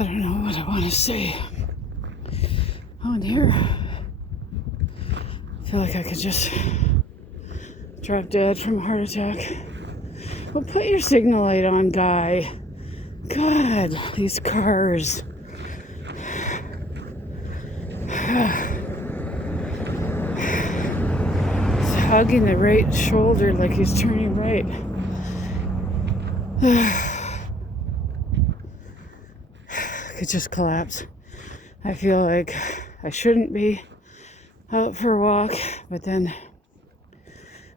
I don't know what I want to say on here. I feel like I could just drop dead from a heart attack. Well, put your signal light on, guy. God, these cars. He's hugging the right shoulder like he's turning right. I could just collapse. I feel like I shouldn't be out for a walk, but then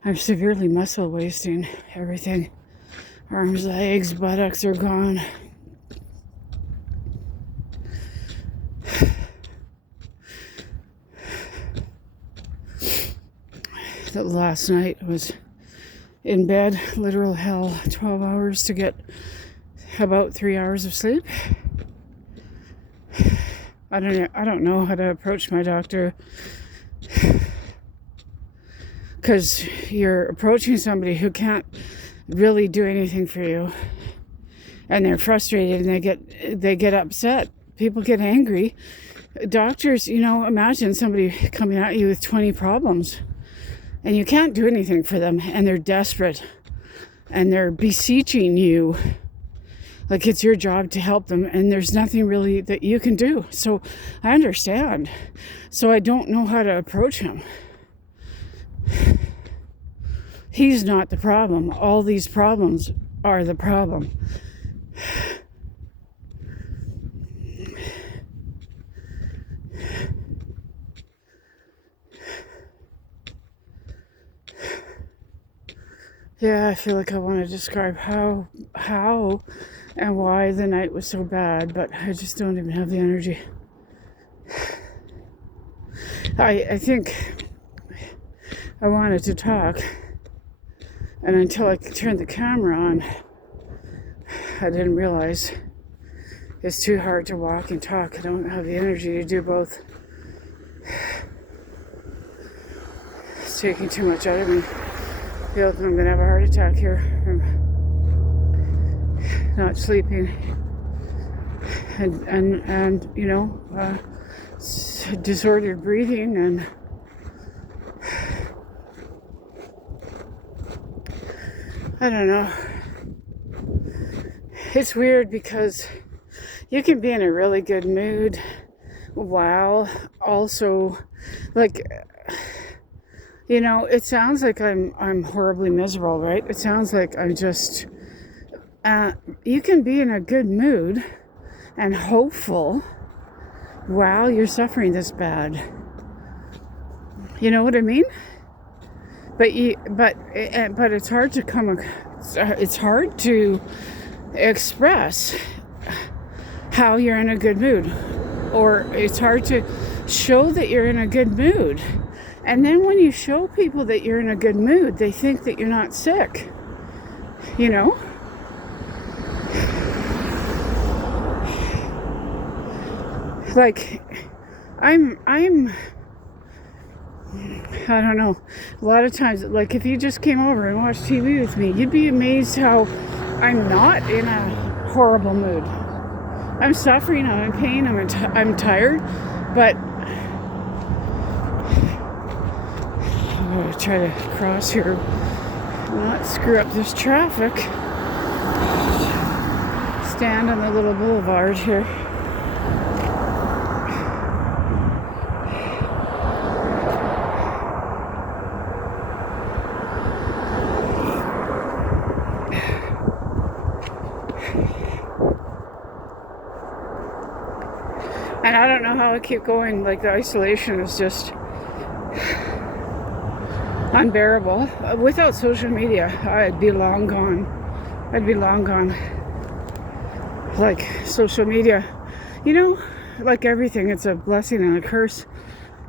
I'm severely muscle wasting everything. Arms, legs, buttocks are gone. Last night was in bed, literal hell, 12 hours to get about 3 hours of sleep. I don't know how to approach my doctor, because you're approaching somebody who can't really do anything for you, and they're frustrated and they get upset. People get angry. Doctors, imagine somebody coming at you with 20 problems and you can't do anything for them, and they're desperate and they're beseeching you like it's your job to help them, and there's nothing really that you can do. So I understand. So I don't know how to approach him. He's not the problem. All these problems are the problem. Yeah, I feel like I want to describe how and why the night was so bad, but I just don't even have the energy. I think I wanted to talk, and until I turned the camera on, I didn't realize it's too hard to walk and talk. I don't have the energy to do both. It's taking too much out of me. I feel like I'm going to have a heart attack here from not sleeping and disordered breathing, and I don't know. It's weird because you can be in a really good mood while also, like, it sounds like I'm horribly miserable, right? It sounds like I'm just, you can be in a good mood and hopeful while you're suffering this bad. You know what I mean? But it's hard to it's hard to express how you're in a good mood, or it's hard to show that you're in a good mood. And then when you show people that you're in a good mood, they think that you're not sick. Like, I don't know. A lot of times, like, if you just came over and watched TV with me, you'd be amazed how I'm not in a horrible mood. I'm suffering, I'm in pain, I'm tired, but I'm going to try to cross here, not screw up this traffic. Stand on the little boulevard here. And I don't know how I keep going. Like, the isolation is just unbearable. Without social media, I'd be long gone. Like, social media, like everything, it's a blessing and a curse.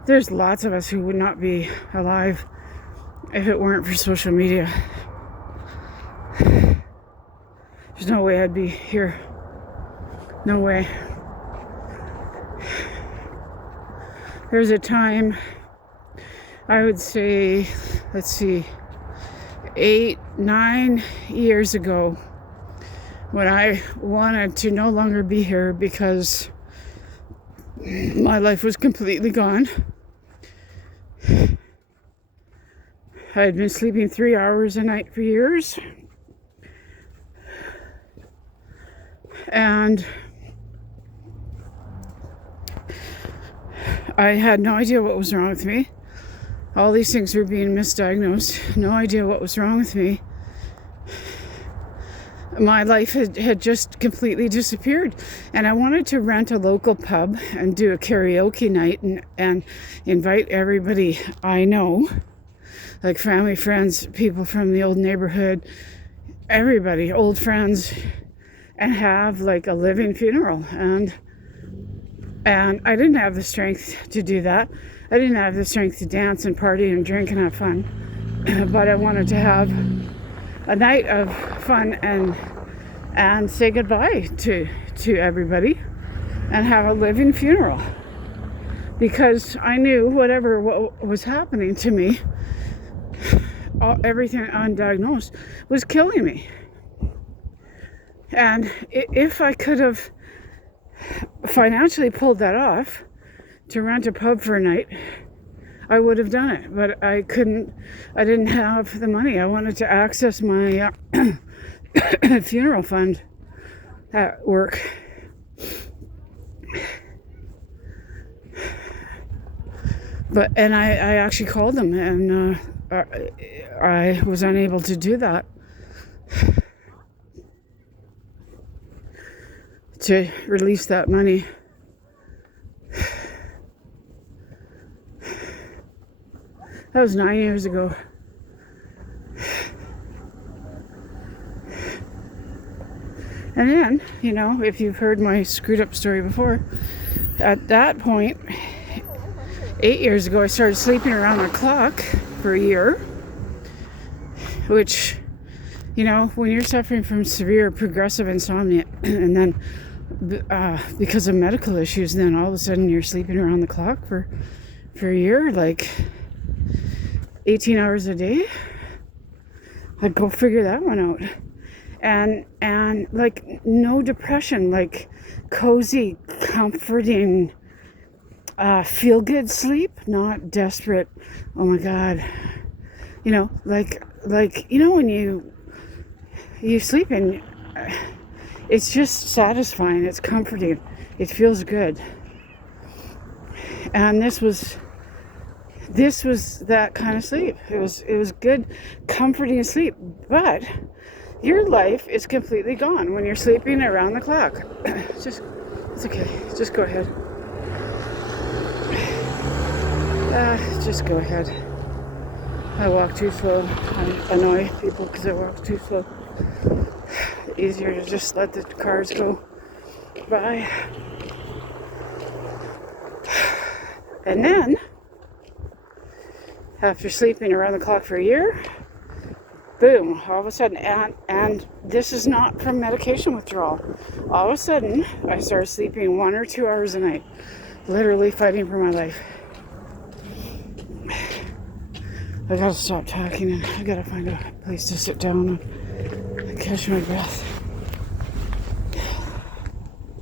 There's lots of us who would not be alive if it weren't for social media. There's no way I'd be here. No way. There's a time, I would say, 8-9 years ago, when I wanted to no longer be here because my life was completely gone. I had been sleeping 3 hours a night for years. And I had no idea what was wrong with me. All these things were being misdiagnosed. No idea what was wrong with me. My life had just completely disappeared. And I wanted to rent a local pub and do a karaoke night and invite everybody I know, like family, friends, people from the old neighborhood, everybody, old friends, and have like a living funeral. And I didn't have the strength to do that. I didn't have the strength to dance and party and drink and have fun. But I wanted to have a night of fun and say goodbye to everybody and have a living funeral. Because I knew whatever was happening to me, everything undiagnosed, was killing me. And if I could have financially pulled that off to rent a pub for a night, I would have done it. But I couldn't. I didn't have the money. I wanted to access my funeral fund at work. And I actually called them, and I was unable to do that. To release that money. That was 9 years ago. And then, if you've heard my screwed up story before, at that point, 8 years ago, I started sleeping around the clock for a year, which, when you're suffering from severe progressive insomnia, and then because of medical issues, then all of a sudden you're sleeping around the clock for a year, like 18 hours a day. Like, go figure that one out. And like, no depression, like cozy, comforting, feel good sleep, not desperate. Oh my God. When you sleep and it's just satisfying. It's comforting. It feels good. And this was that kind of sleep. It was good, comforting sleep. But your life is completely gone when you're sleeping around the clock. It's okay. Just go ahead. Just go ahead. I walk too slow. I annoy people because I walk too slow. Easier to just let the cars go by. And then, after sleeping around the clock for a year, boom, all of a sudden, and this is not from medication withdrawal, all of a sudden, I started sleeping 1 or 2 hours a night, literally fighting for my life. I gotta stop talking and I gotta find a place to sit down and catch my breath.